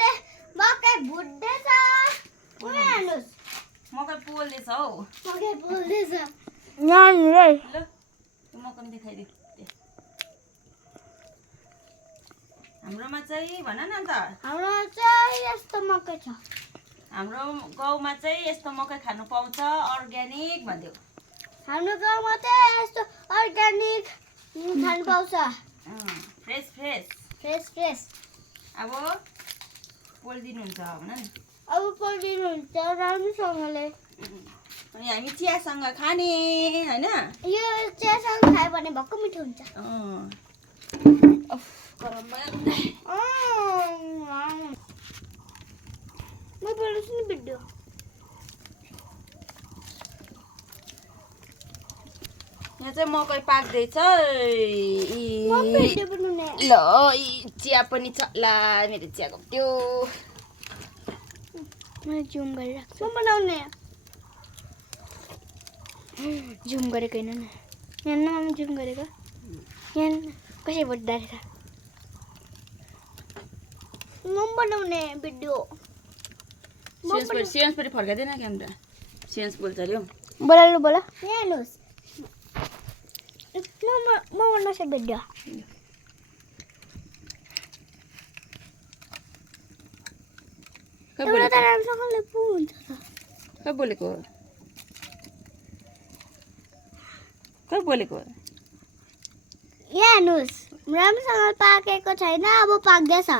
अहिले मकै भुट्दैछ उयो हेर्नुस् मकै पोल्दैछ हौ मकै पोल्दैछ यहाँ रे ल त्यो मकै पनि देखाइदे हाम्रोमा चाहिँ भन न त हाम्रो चाहिँ यस्तो मकै छ हाम्रो गाउँमा चाहिँ यस्तो मकै खानु पाउँछ अर्ग्यानिक भन्दियो हाम्रो गाउँमा चाहिँ यस्तो अर्ग्यानिक खानु पाउँछ फ्रेस फ्रेस फ्रेस फ्रेस अब पोलिदिनुहुन्छ भन नि अब पोलिदिनुहुन्छ राम्रोसँगले अनि हामी चियासँग खाने होइन यो चियासँग खायो भने भक्कु मिठो हुन्छ म बोल्छु नि भिडियो यहाँ चाहिँ मकै पाक्दैछ म भिडियो बनाउने ल चिया पनि छ ला मेरो चियाको त्यो म जुम गरिराख्छु म बनाउने जुम गरेको हैन न यहाँ म जुम गरेको यहाँ कसै बड्दा रहेछ म बनाउने भिडियो सियन्स पनि फर्काइदिएन क्यामेरा सियन्स बोल्छ अरे हौ बोला लु बोला यहाँ हेर्नुहोस् म बनाउँछु भिडियो एउटा त राम्रोसँगले पो हुन्छ त कहाँ बोलेको कहाँ बोलेको यहाँ हेर्नुहोस् राम्रोसँग पाकेको छैन अब पाक्दैछ